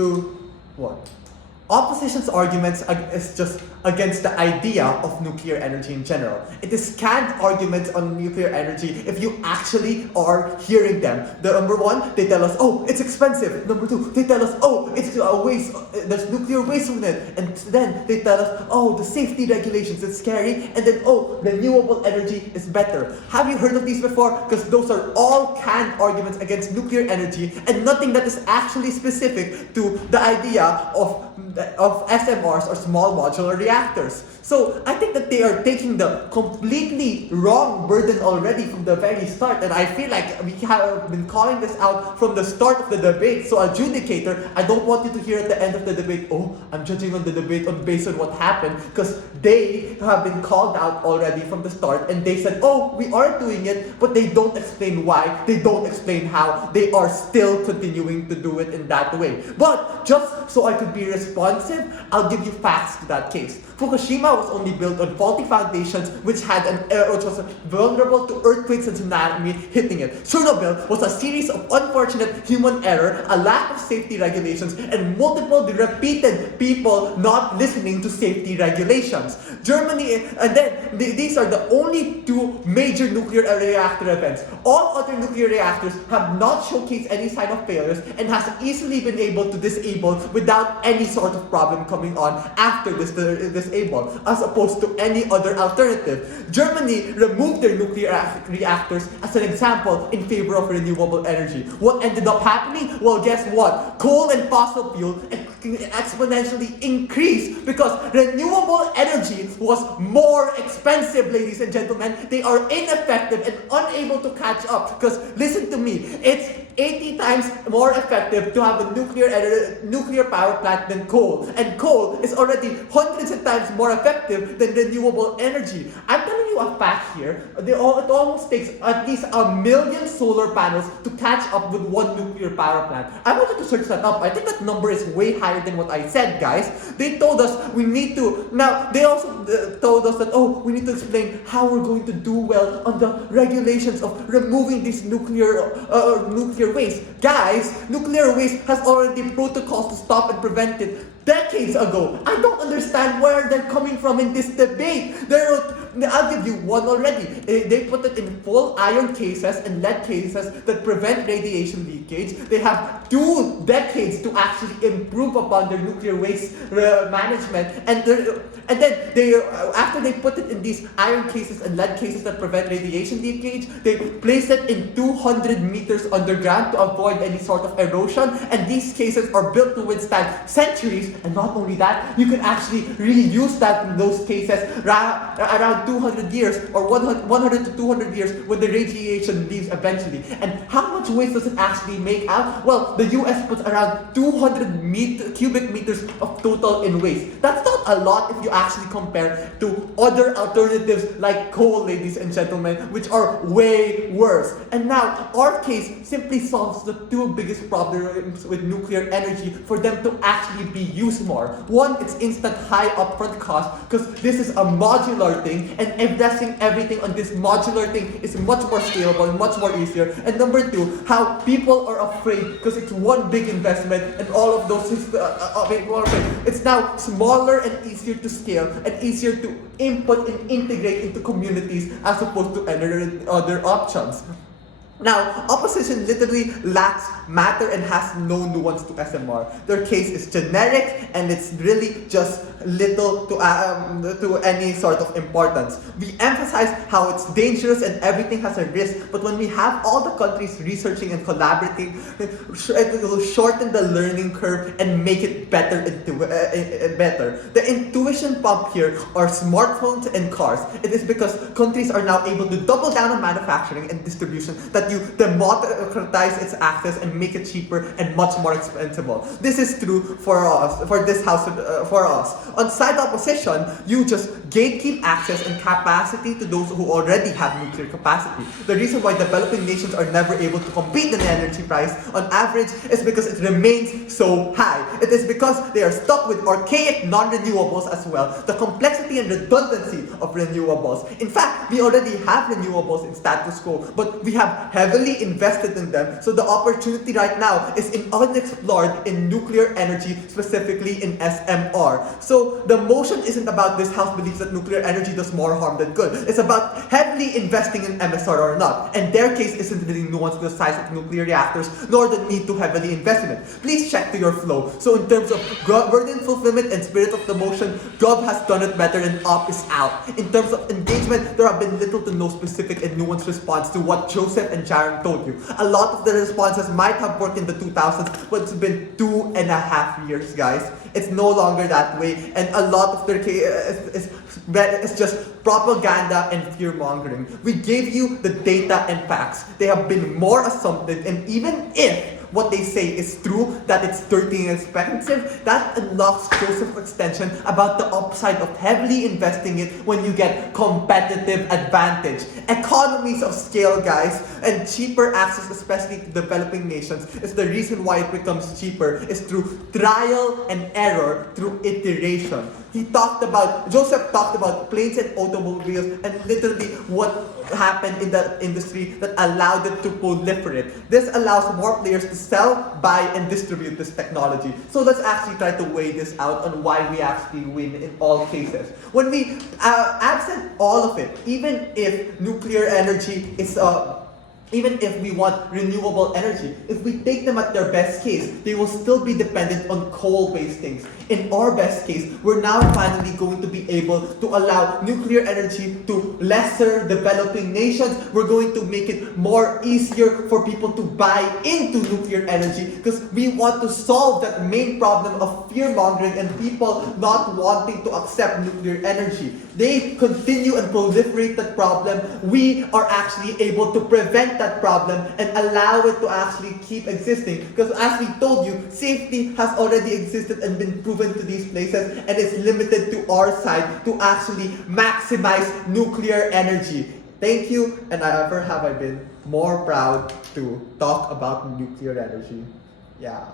to what? Opposition's arguments is just against the idea of nuclear energy in general. It is canned arguments on nuclear energy if you actually are hearing them. The number one, they tell us, oh, it's expensive. Number two, they tell us, oh, it's a waste. There's nuclear waste in it. And then they tell us, oh, the safety regulations, it's scary. And then, oh, renewable energy is better. Have you heard of these before? Because those are all canned arguments against nuclear energy and nothing that is actually specific to the idea of SMRs or small modular reactors. So I think that they are taking the completely wrong burden already from the very start, and I feel like we have been calling this out from the start of the debate. So adjudicator, I don't want you to hear at the end of the debate, oh, I'm judging on the debate based on what happened, because they have been called out already from the start, and they said, oh, we are doing it, but they don't explain why, they don't explain how, they are still continuing to do it in that way. But just so I could be responsive, I'll give you facts to that case. Fukushima was only built on faulty foundations which was vulnerable to earthquakes and tsunami hitting it. Chernobyl was a series of unfortunate human error, a lack of safety regulations, and multiple repeated people not listening to safety regulations. Germany, and then these are the only two major nuclear reactor events. All other nuclear reactors have not showcased any sign of failures and has easily been able to disable without any sort of problem coming on after this disable, as opposed to any other alternative. Germany removed their nuclear reactors as an example in favor of renewable energy. What ended up happening? Well, guess what? Coal and fossil fuel exponentially increased because renewable energy was more expensive, ladies and gentlemen. They are ineffective and unable to catch up because, listen to me, it's 80 times more effective to have a nuclear power plant than coal. And coal is already hundreds of times more effective than renewable energy. I'm telling you a fact here. It almost takes at least 1 million solar panels to catch up with one nuclear power plant. I wanted to search that up. I think that number is way higher than what I said, guys. They told us we need to... Now, they also told us that, oh, we need to explain how we're going to do well on the regulations of removing this nuclear waste. Guys, nuclear waste has already protocols to stop and prevent it decades ago. I don't understand where they're coming from in this debate. I'll give you one already. They put it in full iron cases and lead cases that prevent radiation leakage. They have 2 decades to actually improve upon their nuclear waste management. And then after they put it in these iron cases and lead cases that prevent radiation leakage, they place it in 200 meters underground to avoid any sort of erosion. And these cases are built to withstand centuries. And not only that, you can actually reuse those cases around 200 years or 100 to 200 years when the radiation leaves eventually. And how much waste does it actually make out? Well, the US puts around 200 cubic meters of total in waste. That's not a lot if you actually compare to other alternatives like coal, ladies and gentlemen, which are way worse. And now, our case simply solves the 2 biggest problems with nuclear energy for them to actually be used more. One, it's instant high upfront cost because this is a modular thing, and investing everything on this modular thing is much more scalable and much more easier. And number 2, how people are afraid because it's one big investment and all of those people are afraid. It's now smaller and easier to scale and easier to input and integrate into communities as opposed to other options. Now, opposition literally lacks matter and has no nuance to SMR. Their case is generic and it's really just little to any sort of importance. We emphasize how it's dangerous and everything has a risk, but when we have all the countries researching and collaborating, it will shorten the learning curve and make it better. The intuition pump here are smartphones and cars. It is because countries are now able to double down on manufacturing and distribution that you democratize its access and make it cheaper and much more expensive. This is true for us, for this house, for us. On side opposition, you just gatekeep access and capacity to those who already have nuclear capacity. The reason why developing nations are never able to compete in the energy price on average is because it remains so high. It is because they are stuck with archaic non-renewables as well, the complexity and redundancy of renewables. In fact, we already have renewables in status quo, but we have heavily invested in them, so the opportunity toxicity right now is unexplored in nuclear energy, specifically in SMR. So the motion isn't about this House believes that nuclear energy does more harm than good. It's about heavily investing in MSR or not. And their case isn't really nuanced to the size of nuclear reactors, nor the need to heavily invest in it. Please check to your flow. So in terms of burden fulfillment and spirit of the motion, Gov has done it better and Op is out. In terms of engagement, there have been little to no specific and nuanced response to what Joseph and Sharon told you. A lot of the responses might have worked in the 2000s, but it's been 2.5 years, guys. It's no longer that way, and a lot of their case is just propaganda and fear-mongering. We gave you the data and facts. They have been more assumptive, and even if what they say is true, that it's dirty and expensive, that unlocks Joseph's extension about the upside of heavily investing it when you get competitive advantage. Economies of scale, guys, and cheaper access, especially to developing nations, is the reason why it becomes cheaper, is through trial and error, through iteration. Joseph talked about planes and automobiles and literally what happened in that industry that allowed it to proliferate. This allows more players to sell, buy, and distribute this technology. So let's actually try to weigh this out on why we actually win in all cases. When we absent all of it, even if nuclear energy is even if we want renewable energy, if we take them at their best case, they will still be dependent on coal-based things. In our best case, we're now finally going to be able to allow nuclear energy to lesser developing nations. We're going to make it more easier for people to buy into nuclear energy because we want to solve that main problem of fear-mongering and people not wanting to accept nuclear energy. They continue and proliferate that problem. We are actually able to prevent that problem and allow it to actually keep existing. Because as we told you, safety has already existed and been proven to these places, and it's limited to our side to actually maximize nuclear energy. Thank you, and never have I been more proud to talk about nuclear energy. Yeah.